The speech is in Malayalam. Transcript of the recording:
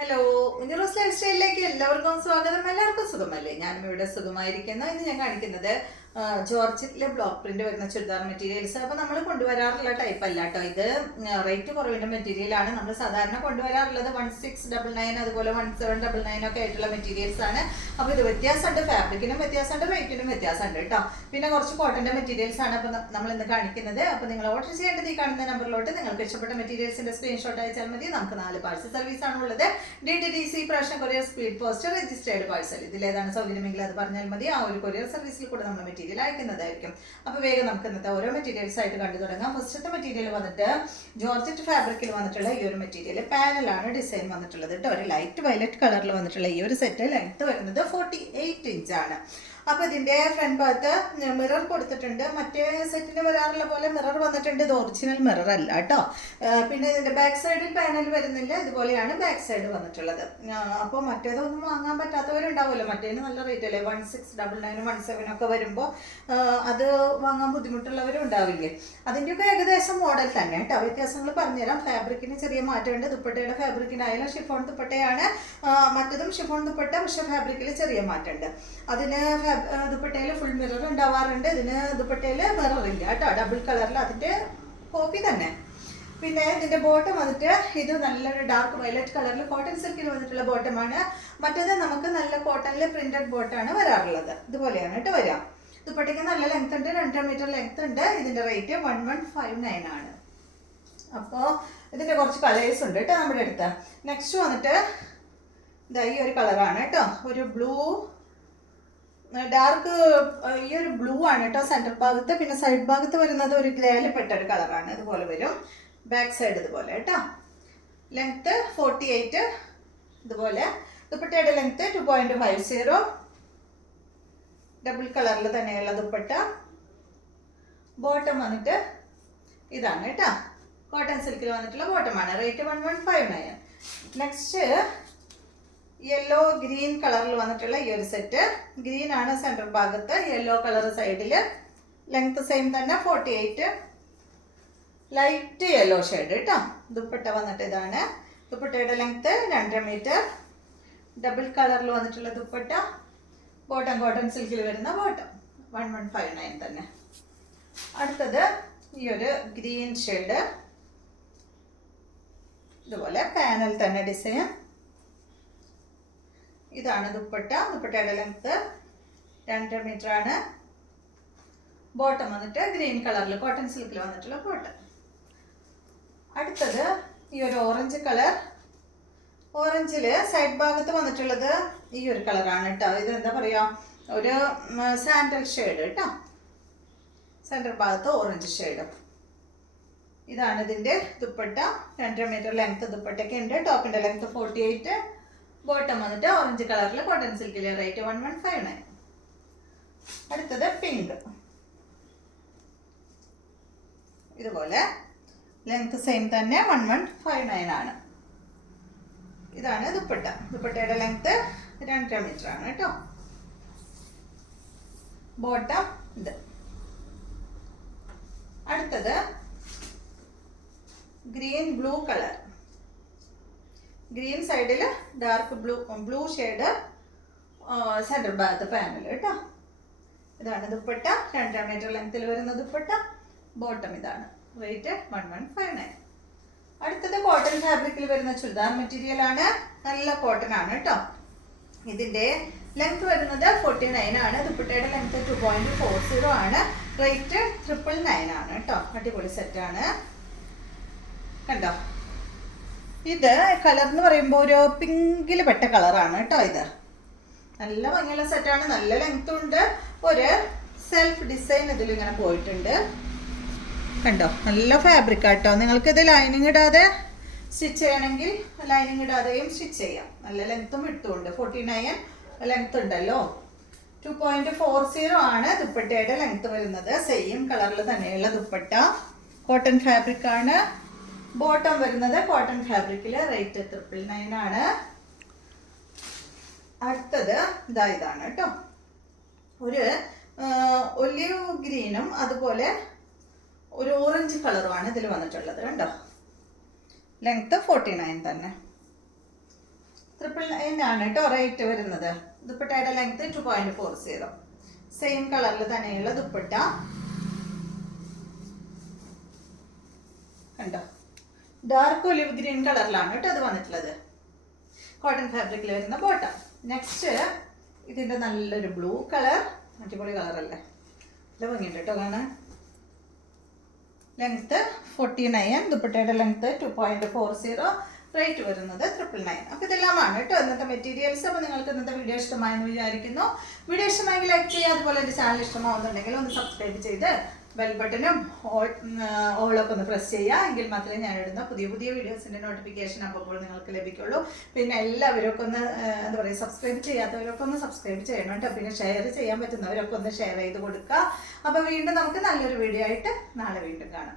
ഹലോ, ഉനിറോസ് ലൈഫ് സ്റ്റൈലിലേക്ക് എല്ലാവർക്കും സ്വാഗതം. എല്ലാവർക്കും സുഖമല്ലേ? ഞാനും ഇവിടെ സുഖമായിരിക്കുന്നു. ഇന്ന് ഞാൻ കാണിക്കുന്നത് ജോർജറ്റിലെ ബ്ലോക്ക് പ്രിന്റ് വരുന്ന ചുരിദാർ മെറ്റീരിയൽസ്. അപ്പോൾ നമ്മൾ കൊണ്ടുവരാറുള്ള ടൈപ്പ് അല്ല കേട്ടോ. ഇത് റേറ്റ് കുറവിൻ്റെ മെറ്റീരിയലാണ്. നമ്മൾ സാധാരണ കൊണ്ടുവരാറുള്ളത് 1699 അതുപോലെ 1799 ഒക്കെ ആയിട്ടുള്ള മെറ്റീരിയൽസ് ആണ്. അപ്പോൾ ഇത് വ്യത്യാസമുണ്ട്, ഫാബ്രിക്കിനും വ്യത്യാസമുണ്ട്, റേറ്റിനും വ്യത്യാസമുണ്ട് കേട്ടോ. പിന്നെ കുറച്ച് കോട്ടൻ്റെ മെറ്റീരിയൽസ് ആണ് അപ്പോൾ നമ്മൾ ഇന്ന് കാണിക്കുന്നത്. അപ്പോൾ നിങ്ങൾ ഓർഡർ ചെയ്യേണ്ടത് ഈ കാണുന്ന നമ്പറിലോട്ട് നിങ്ങൾക്ക് ഇഷ്ടപ്പെട്ട മെറ്റീരിയൽസിന്റെ സ്ക്രീൻഷോട്ട് അയച്ചാൽ മതി. നമുക്ക് 4 പാഴ്സൽ സർവീസ് ആണ് ഉള്ളത്. DTDC, പ്രാവശ്യം courier, speed post, registered parcel. ഇതിലേതാണ് സൗകര്യമെങ്കിൽ അത് പറഞ്ഞാൽ മതി. ആ ഒരു കൊറിയർ സർവീസിൽ കൂടെ നമ്മൾ മെറ്റീരിയൽ അയക്കുന്നതായിരിക്കും. അപ്പോൾ വേഗം നമുക്ക് ഇന്നത്തെ ഓരോ മെറ്റീരിയൽസ് ആയിട്ട് കണ്ടു തുടങ്ങാം. ഫസ്റ്റത്തെ മെറ്റീരിയൽ വന്നിട്ട് ജോർജറ്റ് ഫാബ്രിക്കിൽ വന്നിട്ടുള്ള ഈ ഒരു മെറ്റീരിയൽ പാനലാണ് ഡിസൈൻ വന്നിട്ടുള്ളത് കേട്ടോ. ഒരു ലൈറ്റ് വയലറ്റ് കളറിൽ വന്നിട്ടുള്ള ഈ ഒരു സെറ്റ് ലെങ്ത് വരുന്നത് 48 ഇഞ്ചാണ്. അപ്പോൾ ഇതിൻ്റെ ഫ്രണ്ട് ഭാഗത്ത് മിറർ കൊടുത്തിട്ടുണ്ട്. മറ്റേ സെറ്റിന് വരാറുള്ള പോലെ മിറർ വന്നിട്ടുണ്ട്. ഇത് ഒറിജിനൽ മിറർ അല്ല കേട്ടോ. പിന്നെ ഇതിൻ്റെ ബാക്ക് സൈഡിൽ പാനൽ വരുന്നില്ല. ഇതുപോലെയാണ് ബാക്ക് സൈഡ് വന്നിട്ടുള്ളത്. അപ്പോൾ മറ്റേതൊന്നും വാങ്ങാൻ പറ്റാത്തവരുണ്ടാവുമല്ലോ. മറ്റേതിന് നല്ല റേറ്റ് അല്ലേ, 1699 17 ഒക്കെ വരുമ്പോൾ അത് വാങ്ങാൻ ബുദ്ധിമുട്ടുള്ളവരും ഉണ്ടാവില്ലേ. അതിൻ്റെയൊക്കെ ഏകദേശം മോഡൽ തന്നെ കേട്ടോ. വ്യത്യാസങ്ങൾ പറഞ്ഞുതരാം. ഫാബ്രിക്കിന് ചെറിയ മാറ്റമുണ്ട്. ദുപ്പട്ടയുടെ ഫാബ്രിക്കിനായാലും ഷിഫോൺ ദുപ്പട്ടയാണ്. മറ്റതും ഷിഫോൺ ദുപ്പട്ട, പക്ഷേ ഫാബ്രിക്കിൽ ചെറിയ മാറ്റമുണ്ട്. അതിന് ദുപ്പട്ടയിൽ ഫുൾ മിറർ ഉണ്ടാവാറുണ്ട്. ഇതിന് ദുപ്പട്ടയിൽ മിറർ ഇല്ല കേട്ടോ. ഡബിൾ കളറിൽ അതിൻ്റെ കോപ്പി തന്നെ. പിന്നെ ഇതിൻ്റെ ബോട്ടം വന്നിട്ട് ഇത് നല്ലൊരു ഡാർക്ക് വയലറ്റ് കളറിൽ കോട്ടൺ സിൽക്കിൽ വന്നിട്ടുള്ള ബോട്ടമാണ്. മറ്റേത് നമുക്ക് നല്ല കോട്ടണിൽ പ്രിന്റഡ് ബോട്ടാണ് വരാറുള്ളത്. ഇതുപോലെയാണ് കേട്ടോ വരിക. ദുപ്പട്ടയ്ക്ക് നല്ല ലെങ്ത് ഉണ്ട്, 2.5 മീറ്റർ ലെങ്ത് ഉണ്ട്. ഇതിൻ്റെ റേറ്റ് 1159 ആണ്. അപ്പോൾ ഇതിൻ്റെ കുറച്ച് കളേഴ്സ് ഉണ്ട് കേട്ടോ നമ്മുടെ അടുത്ത്. നെക്സ്റ്റ് വന്നിട്ട് ഇതാ ഈ ഒരു കളറാണ് കേട്ടോ. ഒരു ബ്ലൂ ഡാർക്ക്, ഈ ഒരു ബ്ലൂ ആണ് കേട്ടോ സെൻറ്റർ ഭാഗത്ത്. പിന്നെ സൈഡ് ഭാഗത്ത് വരുന്നത് ഒരു ഗ്രേയിൽ പെട്ടൊരു കളറാണ്. ഇതുപോലെ വരും. ബാക്ക് സൈഡ് ഇതുപോലെ കേട്ടോ. ലെങ്ത്ത് 48. ഇതുപോലെ ദുപ്പട്ടയുടെ ലെങ്ത്ത് 2.50. ഡബിൾ കളറിൽ തന്നെയുള്ള ദുപ്പട്ട. ബോട്ടം വന്നിട്ട് ഇതാണ് കേട്ടോ. കോട്ടൺ സിൽക്കിൽ വന്നിട്ടുള്ള ബോട്ടമാണ്. റേറ്റ് 1159. നെക്സ്റ്റ് യെല്ലോ ഗ്രീൻ കളറിൽ വന്നിട്ടുള്ള ഈ ഒരു സെറ്റ്. ഗ്രീൻ ആണ് സെൻറ്റർ ഭാഗത്ത്, യെല്ലോ കളർ സൈഡിൽ. ലെങ്ത് സെയിം തന്നെ 48. ലൈറ്റ് യെല്ലോ ഷെയ്ഡ് കേട്ടോ. ദുപ്പട്ട വന്നിട്ട് ഇതാണ്. ദുപ്പട്ടയുടെ ലെങ്ത് 2.5 മീറ്റർ. ഡബിൾ കളറിൽ വന്നിട്ടുള്ള ദുപ്പട്ട. ബോട്ടം കോട്ടൺ സിൽക്കിൽ വരുന്ന ബോട്ടം. 1159 തന്നെ. അടുത്തത് ഈ ഒരു ഗ്രീൻ ഷെയ്ഡ്. ഇതുപോലെ പാനൽ തന്നെ ഡിസൈൻ. ഇതാണ് ദുപ്പട്ട. ദുപ്പട്ടയുടെ ലെങ്ത് 2.5 മീറ്റർ ആണ്. ബോട്ടം വന്നിട്ട് ഗ്രീൻ കളറിൽ കോട്ടൺ സിൽക്കിൽ വന്നിട്ടുള്ള ബോട്ടം. അടുത്തത് ഈ ഒരു ഓറഞ്ച് കളർ. ഓറഞ്ചിൽ സൈഡ് ഭാഗത്ത് വന്നിട്ടുള്ളത് ഈ ഒരു കളറാണ് കേട്ടോ. ഇത് എന്താ പറയുക, ഒരു സാൻഡൽ ഷെയ്ഡ് കേട്ടോ. സെൻറ്റർ ഭാഗത്ത് ഓറഞ്ച് ഷെയ്ഡ്. ഇതാണ് ഇതിൻ്റെ ദുപ്പട്ട. 2.5 മീറ്റർ ലെങ്ത് ദുപ്പട്ടയ്ക്ക് ഉണ്ട്. ടോപ്പിൻ്റെ ലെങ്ത് 48. ബോട്ടം വന്നിട്ട് ഓറഞ്ച് കളറിൽ കോട്ടൺ സിൽക്കിൽ. റേറ്റ് 1159. അടുത്തത് പിങ്ക്. ഇതുപോലെ ലെങ്ത് സെയിം തന്നെ 1159 ആണ്. ഇതാണ് ദുപ്പട്ട. ദുപ്പട്ടയുടെ ലെങ്ത് 2.5 മീറ്റർ ആണ് കേട്ടോ. ബോട്ടം ഇത്. അടുത്തത് ഗ്രീൻ ബ്ലൂ കളർ. ഗ്രീൻ സൈഡിൽ ഡാർക്ക് ബ്ലൂ ഷെയ്ഡ് സെൻറ്റർ ഭാഗത്ത് പാനൽ കേട്ടോ. ഇതാണ് ദുപ്പട്ട. 2.5 മീറ്റർ ലെങ്ത്തിൽ വരുന്ന ദുപ്പട്ട. ബോട്ടം ഇതാണ്. റേറ്റ് 1159. അടുത്തത് കോട്ടൺ ഫാബ്രിക്കിൽ വരുന്ന ചുരിദാർ മെറ്റീരിയൽ ആണ്. നല്ല കോട്ടൺ ആണ് കേട്ടോ. ഇതിൻ്റെ ലെങ്ത് വരുന്നത് 49 ആണ്. ദുപ്പട്ടയുടെ ലെങ്ത് 2.40 ആണ്. റേറ്റ് 999 ആണ് കേട്ടോ. അടിപൊളി സെറ്റാണ് കണ്ടോ. ഇത് കളർ എന്ന് പറയുമ്പോൾ ഒരു പിങ്കിൽ പെട്ട കളറാണ് കേട്ടോ. ഇത് നല്ല ഭംഗിയുള്ള സെറ്റാണ്. നല്ല ലെങ്ത്തും ഉണ്ട്. ഒരു സെൽഫ് ഡിസൈൻ ഇതിലിങ്ങനെ പോയിട്ടുണ്ട് കണ്ടോ. നല്ല ഫാബ്രിക് ആട്ടോ. നിങ്ങൾക്കിത് ലൈനിങ് ഇടാതെ സ്റ്റിച്ച് ചെയ്യണമെങ്കിൽ ലൈനിങ് ഇടാതെയും സ്റ്റിച്ച് ചെയ്യാം. നല്ല ലെങ്ത്തും ഇട്ടുമുണ്ട്. 49 ലെങ്ത് ഉണ്ടല്ലോ. 2.40 ആണ് ദുപ്പട്ടയുടെ ലെങ്ത് വരുന്നത്. സെയിം കളറിൽ തന്നെയുള്ള ദുപ്പട്ട. കോട്ടൺ ഫാബ്രിക് ആണ്. ബോട്ടം വരുന്നത് കോട്ടൺ ഫാബ്രിക്കിൽ. റേറ്റ് 999 ആണ്. അടുത്തത് ഇതാണ് കേട്ടോ. ഒരു ഒലിവ് ഗ്രീനും അതുപോലെ ഒരു ഓറഞ്ച് കളറുമാണ് ഇതിൽ വന്നിട്ടുള്ളത് കണ്ടോ. ലെങ്ത് 49 തന്നെ. 999 ആണ് കേട്ടോ റേറ്റ് വരുന്നത്. ദുപ്പട്ടയുടെ ലെങ്ത് 2.40. സെയിം കളറിൽ തന്നെയുള്ള ദുപ്പട്ട കണ്ടോ, ഡാർക്ക് ഒലിവ് ഗ്രീൻ കളറിലാണ് കേട്ടോ അത് വന്നിട്ടുള്ളത്. കോട്ടൺ ഫാബ്രിക്കിൽ വരുന്ന ബോട്ടം. നെക്സ്റ്റ് ഇതിൻ്റെ നല്ലൊരു ബ്ലൂ കളർ, അടിപൊളി കളറല്ലേ, ഇത് ഭംഗിയുണ്ട് കേട്ടോ കാണാൻ. ലെങ്ത്ത് 49, ദുപ്പട്ടയുടെ ലെങ്ത്ത് 2.40, റേറ്റ് വരുന്നത് 999. അപ്പോൾ ഇതെല്ലാമാണ് കേട്ടോ ഇന്നത്തെ മെറ്റീരിയൽസ്. അപ്പോൾ നിങ്ങൾക്ക് ഇന്നത്തെ വീഡിയോ ഇഷ്ടമായെന്ന് വിചാരിക്കുന്നു. വീഡിയോ ഇഷ്ടമായെങ്കിൽ ലൈക്ക് ചെയ്യുക. അതുപോലെ എൻ്റെ ചാനൽ ഇഷ്ടമാവുന്നുണ്ടെങ്കിൽ ഒന്ന് സബ്സ്ക്രൈബ് ചെയ്ത് ബെൽ ബട്ടണും ഓളൊക്കെ ഒന്ന് പ്രസ് ചെയ്യുക. എങ്കിൽ മാത്രമേ ഞാനിടുന്ന പുതിയ പുതിയ വീഡിയോസിൻ്റെ നോട്ടിഫിക്കേഷൻ അപ്പോൾ നിങ്ങൾക്ക് ലഭിക്കുള്ളൂ. പിന്നെ എല്ലാവരൊക്കെ ഒന്ന് എന്താ പറയുക, സബ്സ്ക്രൈബ് ചെയ്യാത്തവരൊക്കെ ഒന്ന് സബ്സ്ക്രൈബ് ചെയ്യണം കേട്ടോ. പിന്നെ ഷെയർ ചെയ്യാൻ പറ്റുന്നവരൊക്കെ ഒന്ന് ഷെയർ ചെയ്ത് കൊടുക്കുക. അപ്പോൾ വീണ്ടും നമുക്ക് നല്ലൊരു വീഡിയോ ആയിട്ട് നാളെ വീണ്ടും കാണാം.